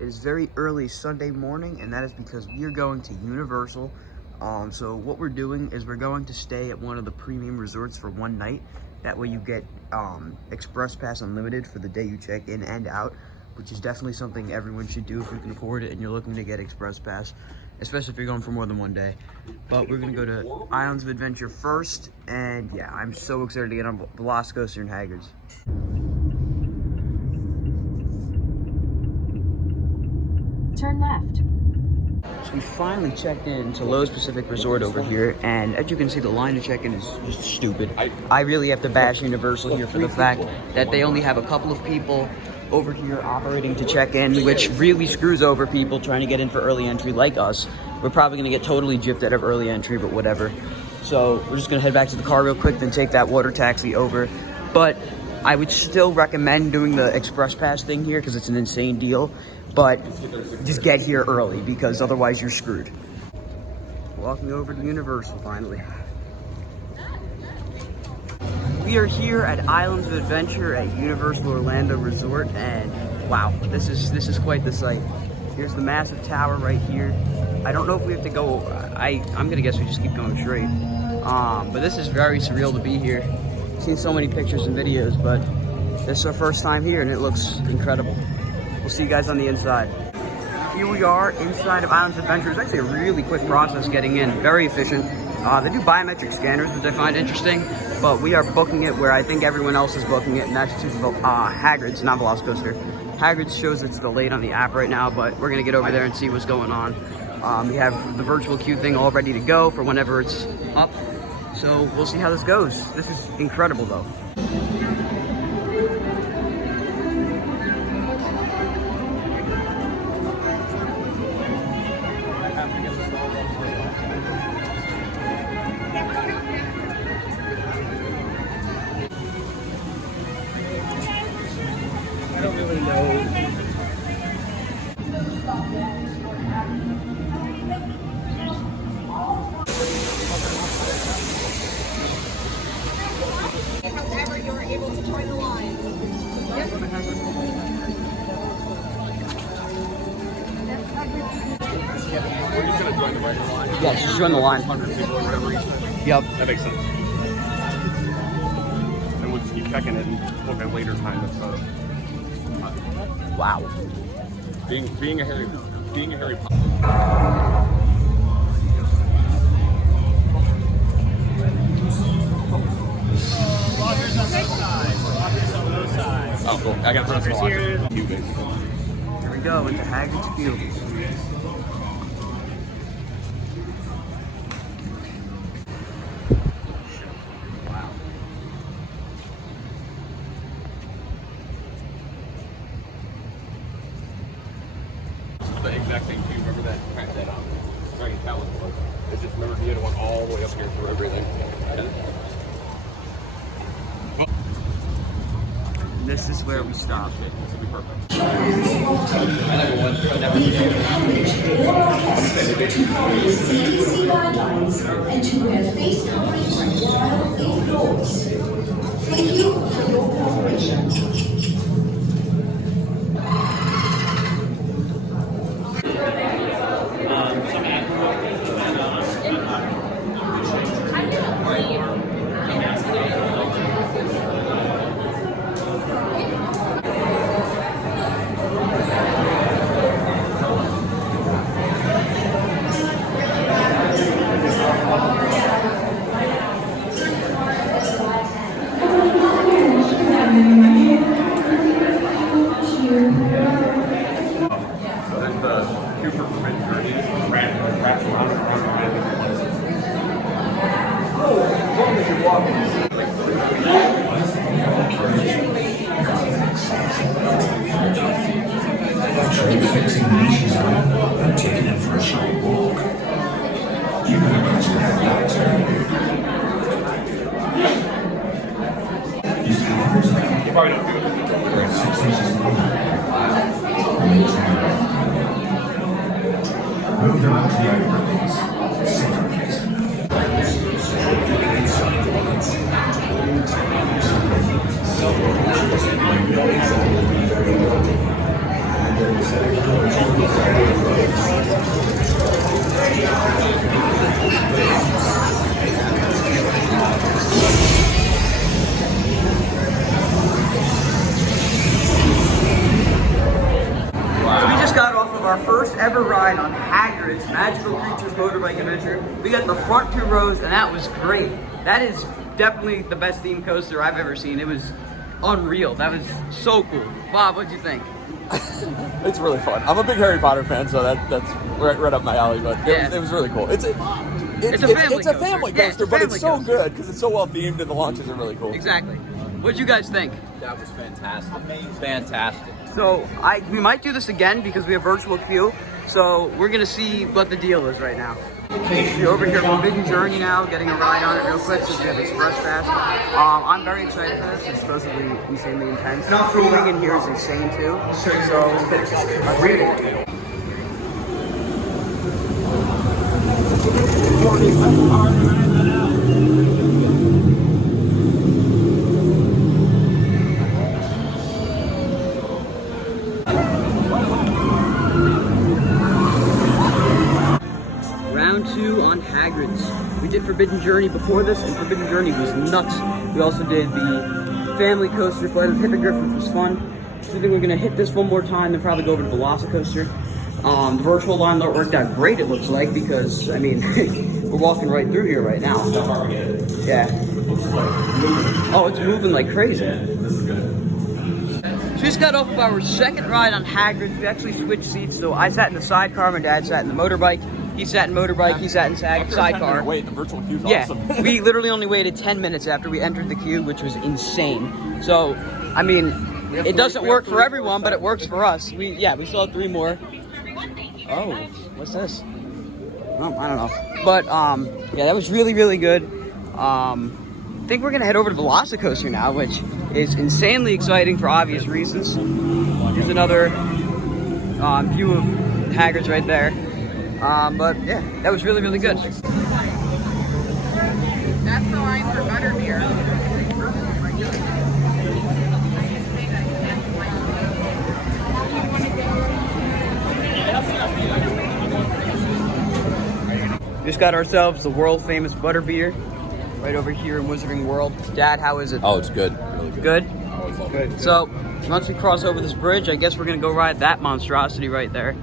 It is very early Sunday morning, and that is because we are going to Universal. So what we're doing is we're going to stay at one of the premium resorts for one night. That way you get Express Pass Unlimited for the day you check in and out, which is definitely something everyone should do if you can afford it and you're looking to get Express Pass, especially if you're going for more than one day. But we're gonna go to Islands of Adventure first, and yeah, I'm so excited to get on VelociCoaster and Hagrid's. Turn left. So we finally checked in to Lowe's Pacific Resort over here, and as you can see, the line to check in is just stupid. I really have to bash Universal here for the fact that they only have a couple of people over here operating to check in, which really screws over people trying to get in for early entry like us. We're probably gonna get totally gypped out of early entry, but whatever. So we're just gonna head back to the car real quick, then take that water taxi over. But I would still recommend doing the Express Pass thing here because it's an insane deal. But just get here early because otherwise you're screwed. Walking over to Universal finally. We are here at Islands of Adventure at Universal Orlando Resort, and wow, this is quite the sight. Here's the massive tower right here. I don't know if we have to go. I'm gonna guess we just keep going straight. But this is very surreal to be here. I've seen so many pictures and videos, but this is our first time here, and it looks incredible. We'll see you guys on the inside. Here we are inside of Islands of Adventure. It's actually a really quick process getting in, very efficient. They do biometric scanners, which I find interesting, but we are booking it where I think everyone else is booking it, and that's to Hagrid's, not VelociCoaster. Hagrid's shows it's delayed on the app right now, but we're gonna get over there and see what's going on. We have the virtual queue thing all ready to go for whenever it's up, so we'll see how this goes. This is incredible though. I don't really know. However, you're able to join the line. Yep. We're just going to join the regular line. Yeah, just join the line. 100 people or whatever each time. Yep. That makes sense. And we'll just keep checking it and book at later time. Wow. Being a Harry Potter. Walkers on those sides. Walkers on those sides. Oh, cool. I got to put Here. Here we go into Hagrid's Field. The exact same too. Remember that Dragon Talon was? It's just remember you had to walk all the way up here through everything. This is where we stop. This will be perfect. To follow CDC guidelines and to wear face coverings while indoors. Thank you for your cooperation. Fixing leashes on and taking it for a short walk. You can imagine how that turned. Just have this now. You probably don't do it. About 6 inches long. Move them out to the overlays. Safer place. Inside the ever ride on Hagrid's Magical Creatures Motorbike Adventure. We got the front 2 rows, and that was great. That is definitely the best themed coaster I've ever seen. It was unreal. That was so cool. Bob, what'd you think? It's really fun. I'm a big Harry Potter fan, so that's right up my alley. But it was really cool. It's a family coaster, but it's so good because it's so well themed and the launches are really cool. Exactly. What'd you guys think? That was fantastic. Amazing. Fantastic. So we might do this again because we have virtual queue. So we're gonna see what the deal is right now. We're over here for Forbidden Journey now, getting a ride on it real quick since we have Express Pass. I'm very excited for this. It's supposedly insanely intense. Cooling in here is insane too. So let's read it. Round 2 on Hagrid's. We did Forbidden Journey before this, and Forbidden Journey was nuts. We also did the family coaster, Flight of the Hippogriff, which was fun. So I think we're gonna hit this one more time, then probably go over to VelociCoaster. The virtual line worked out great, it looks like, because, I mean, we're walking right through here right now. Yeah. Oh, it's moving like crazy. So we just got off of our second ride on Hagrid's. We actually switched seats, so I sat in the sidecar, my dad sat in the motorbike. He sat in motorbike, he sat in sidecar. Wait, the virtual queue's Yeah, awesome. we literally only waited 10 minutes after we entered the queue, which was insane. So, I mean, it doesn't work for everyone, but it works for us. We still have 3 more. Oh, what's this? Oh, I don't know. But, yeah, that was really, really good. I think we're gonna head over to VelociCoaster now, which is insanely exciting for obvious reasons. Here's another view of Hagrid's right there. But yeah, that was really, really good. That's the line for butterbeer. Just got ourselves the world famous butterbeer right over here in Wizarding World. Dad, how is it? Oh, it's good. Really good. Good? Oh, it's good. So, once we cross over this bridge, I guess we're gonna go ride that monstrosity right there.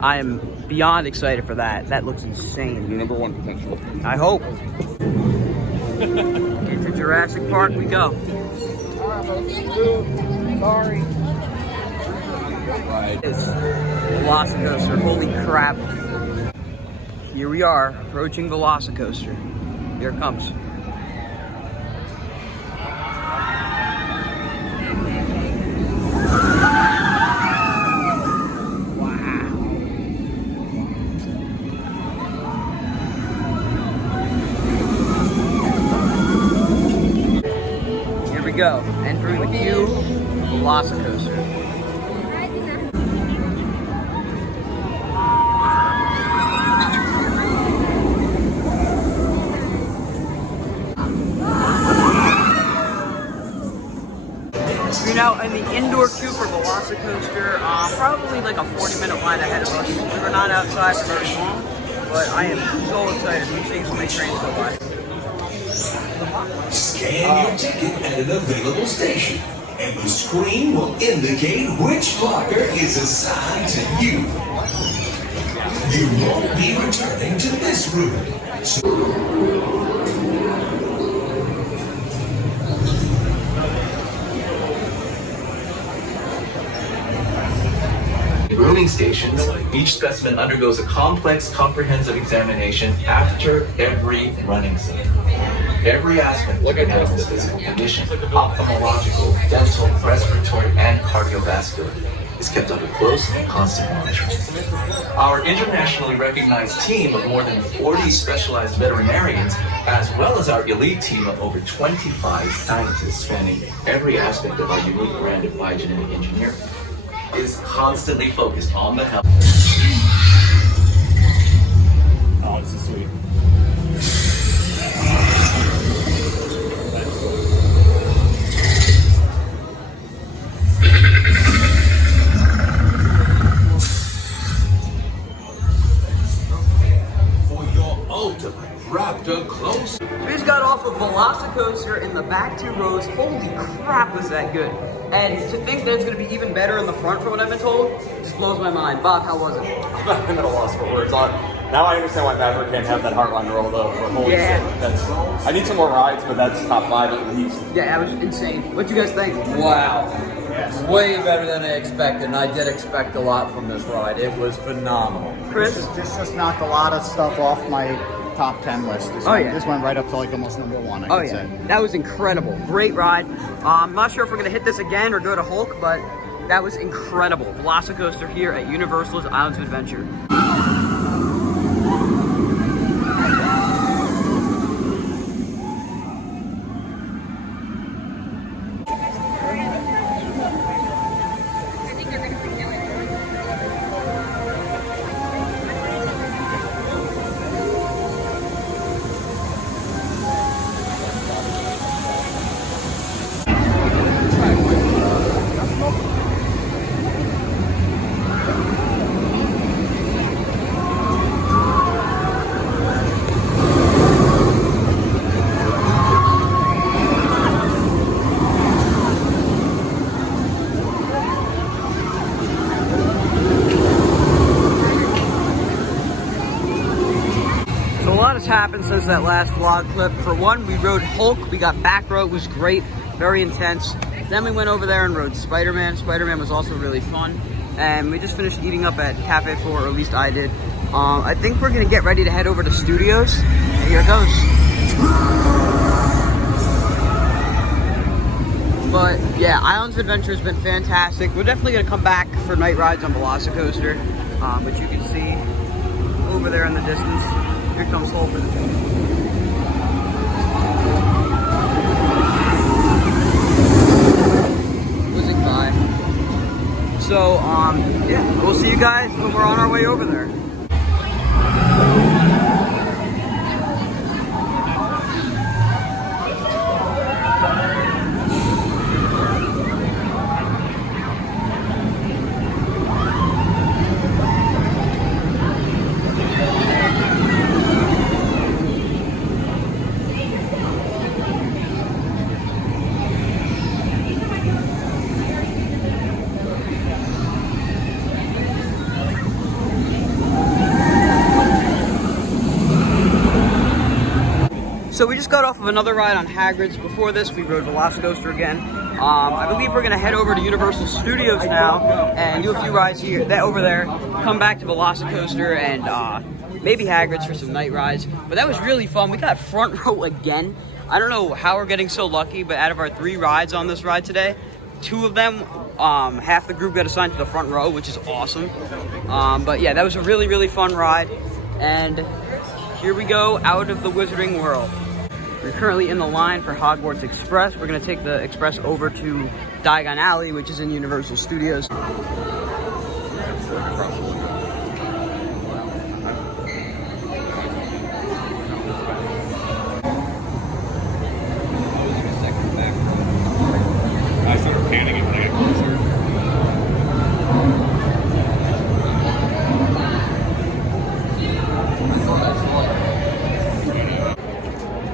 I am beyond excited for that. That looks insane. Your #1 potential. I hope. Into Jurassic Park we go. Sorry. Right. It's VelociCoaster. Holy crap. Here we are, approaching VelociCoaster. Here it comes. Go. Entering the queue, VelociCoaster. We're now in the indoor queue for VelociCoaster. Probably like a 40-minute line ahead of us. We were not outside for very long, but I am so excited. We're seeing so many trains go by. Scan your ticket at an available station, and the screen will indicate which locker is assigned to you. You won't be returning to this room. Grooming stations, each specimen undergoes a complex, comprehensive examination after every running season. Every aspect of an animal's physical condition, ophthalmological, dental, respiratory, and cardiovascular, is kept under close and constant monitoring. Our internationally recognized team of more than 40 specialized veterinarians, as well as our elite team of over 25 scientists spanning every aspect of our unique brand of biogenetic engineering, is constantly focused on the health. Oh, this is sweet. For your ultimate raptor close. We just got off of VelociCoaster in the the back 2 rows, holy crap, was that good. And to think that it's going to be even better in the front from what I've been told, just blows my mind. Bob, how was it? I'm at a loss for words. Now I understand why Maverick can't have that Heartline roll though. But holy shit, I need some more rides, but that's top 5 at least. Yeah, that was insane. What do you guys think? Wow. Way better than I expected, and I did expect a lot from this ride. It was phenomenal. Chris? This just knocked a lot of stuff off my top 10 list. This went right up to like almost number 1, I could say. That was incredible. Great ride. I'm not sure if we're going to hit this again or go to Hulk, but that was incredible. VelociCoaster here at Universal's Islands of Adventure. Happened since that last vlog clip. For one, we rode Hulk. We got back row. It was great, very intense. Then we went over there and rode Spider-Man. Spider-Man was also really fun. And we just finished eating up at Cafe 4, or at least I did. I think we're gonna get ready to head over to Studios. And here it goes. But yeah, Islands of Adventure has been fantastic. We're definitely gonna come back for night rides on VelociCoaster, which you can see over there in the distance. Here comes Holford. Whizzing by. So, yeah, we'll see you guys when we're on our way over there. So we just got off of another ride on Hagrid's. Before this, we rode VelociCoaster again. I believe we're gonna head over to Universal Studios now and do a few rides here, over there, come back to VelociCoaster and maybe Hagrid's for some night rides. But that was really fun. We got front row again. I don't know how we're getting so lucky, but out of our 3 rides on this ride today, 2 of them, half the group got assigned to the front row, which is awesome. But yeah, that was a really, really fun ride. And here we go out of the Wizarding World. We're currently in the line for Hogwarts Express. We're gonna take the Express over to Diagon Alley, which is in Universal Studios. I started panicking when I got closer.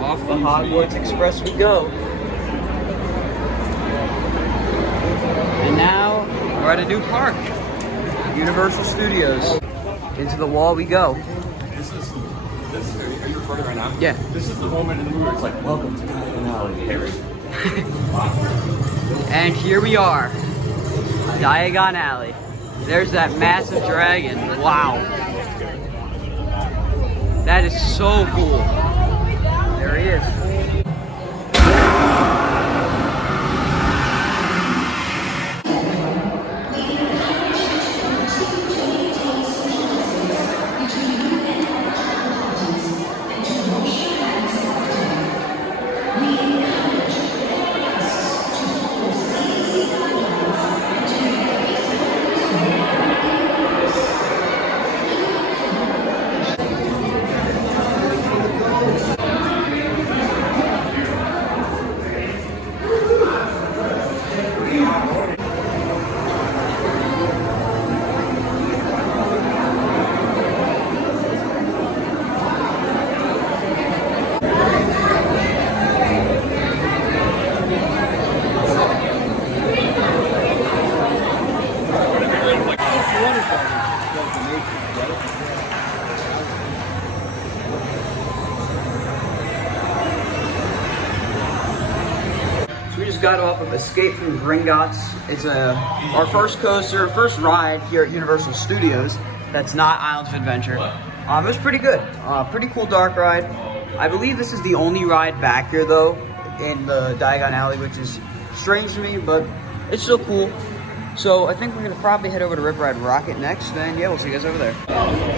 Off the Hogwarts Express we go. And now we're at a new park, Universal Studios. Into the wall we go. This is are you recording right now? Yeah. This is the moment in the movie where it's like, welcome to Diagon Alley, Harry. And here we are, Diagon Alley. There's that massive dragon. Wow. That is so cool. There he is. got off of Escape from Gringotts. It's our first coaster, first ride here at Universal Studios. That's not Islands of Adventure. It was pretty good. Pretty cool dark ride. I believe this is the only ride back here though in the Diagon Alley, which is strange to me, but it's still cool. So I think we're gonna probably head over to Rip Ride Rocket next, and yeah, we'll see you guys over there. Wow.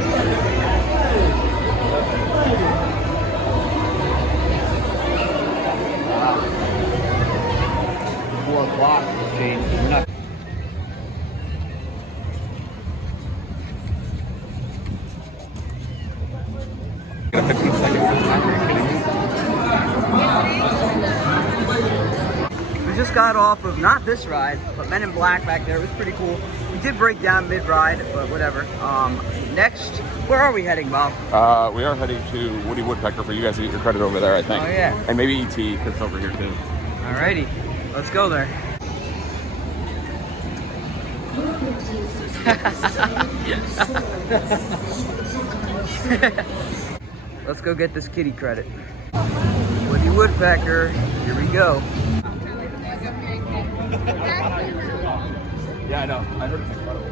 4 o'clock changed. We're not. We just got off of, not this ride, but Men in Black back there. It was pretty cool. We did break down mid-ride, but whatever. Next, where are we heading, Bob? We are heading to Woody Woodpecker for you guys to get your credit over there, I think. Oh, yeah. And maybe E.T., because it's over here, too. Alrighty, let's go there. Let's go get this kitty credit. Woody Woodpecker, here we go. Yeah, I know. I heard it's incredible.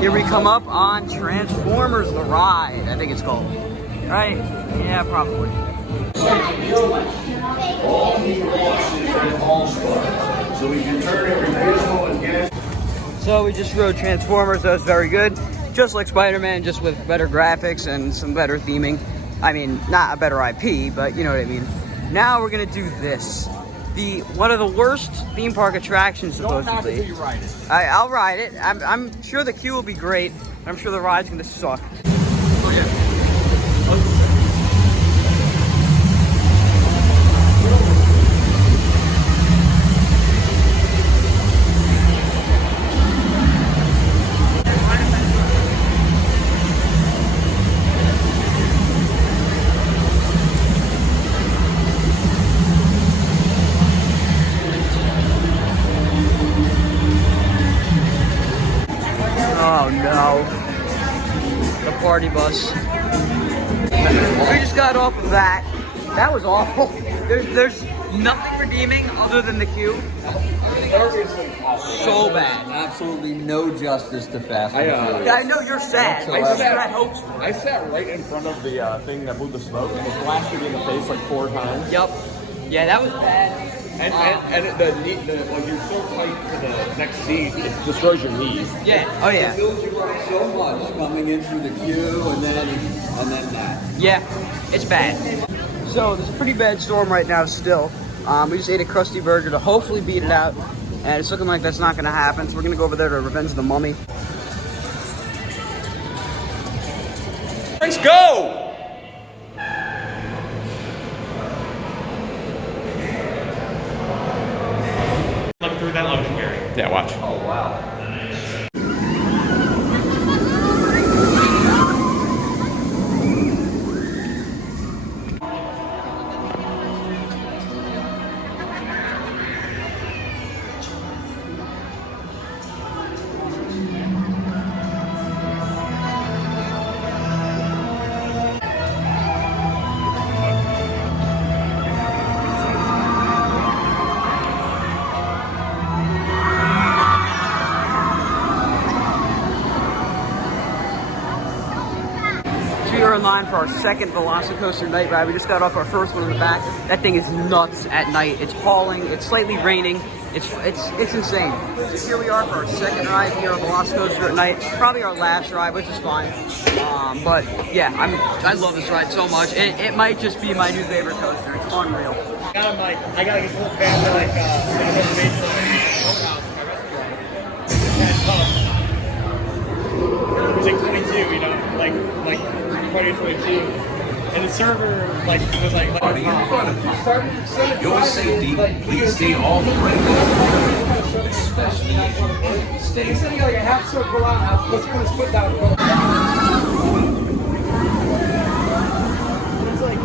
Here we come up on Transformers the Ride, I think it's called. Right? Yeah, probably. So we just rode Transformers, that was very good. Just like Spider-Man, just with better graphics and some better theming. I mean, not a better IP, but you know what I mean. Now we're gonna do this. One of the worst theme park attractions, supposedly. Don't knock it till you ride it. I'll ride it. I'm sure the queue will be great. I'm sure the ride's gonna suck. Oh, yeah. Oh no. The party bus. We just got off of that. That was awful. There's nothing redeeming other than the queue. So bad. Absolutely no justice to Fast and Furious. Yeah, I know you're sad. I had hopes for it. I sat right in front of the thing that blew the smoke and was blasted in the face like 4 times. Yep. Yeah, that was bad. And the like you're so tight to the next seat, it destroys your knees. Yeah. Oh yeah. It builds you up so much coming in through the queue and then that. Yeah, it's bad. So there's a pretty bad storm right now still. We just ate a Krusty Burger to hopefully beat it out, and it's looking like that's not gonna happen. So we're gonna go over there to Revenge the Mummy. Let's go! Look through that luggage carrier. Yeah, watch. Oh, wow. We are in line for our second VelociCoaster night ride. We just got off our first one in the back. That thing is nuts at night. It's hauling, it's slightly raining. It's insane. So here we are for our second ride here on VelociCoaster at night. Probably our last ride, which is fine. But yeah, I love this ride so much. It might just be my new favorite coaster. It's unreal. I got this little family like reservation It was like 22, you know, like party 22. And the server was like Party in front of you. Your safety, please stay off the railroad. Especially if you stay. He's sending like a half circle out. Let's put his foot down. It's like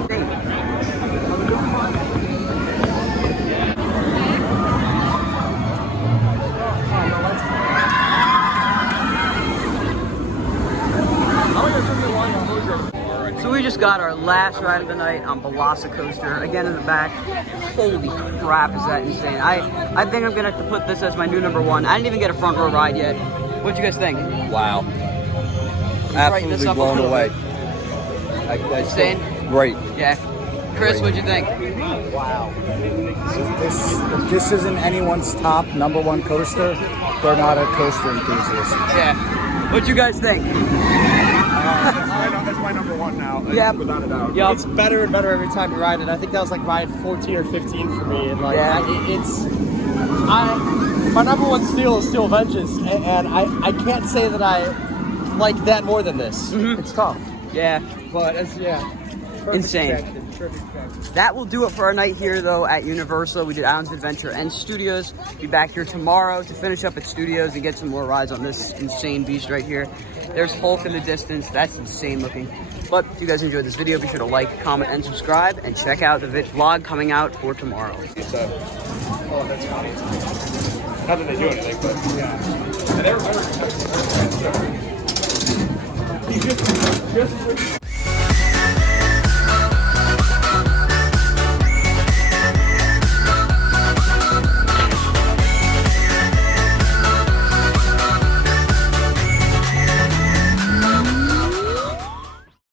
So we just got our last ride of the night on VelociCoaster. Again in the back. Holy crap, is that insane. I think I'm going to have to put this as my new number one. I didn't even get a front row ride yet. What'd you guys think? Wow. Absolutely blown away. Insane? Great. Yeah. Chris, what'd you think? Wow. If this isn't anyone's top number one coaster, they're not a coaster enthusiast. Yeah. What'd you guys think? That's my number one now. Yeah. Without a doubt. Yeah, it's better and better every time you ride it. I think that was like ride 14 or 15 for me. And like, my number one steal is Steel Vengeance, and I can't say that I like that more than this. Mm-hmm. It's tough. Yeah. But it's, Insane. That will do it for our night here, though, at Universal. We did Islands of Adventure and Studios. Be back here tomorrow to finish up at Studios and get some more rides on this insane beast right here. There's Hulk in the distance. That's insane looking. But if you guys enjoyed this video, be sure to like, comment, and subscribe, and check out the vlog coming out for tomorrow. Oh, that's funny. Not that they do anything, but yeah. And they were very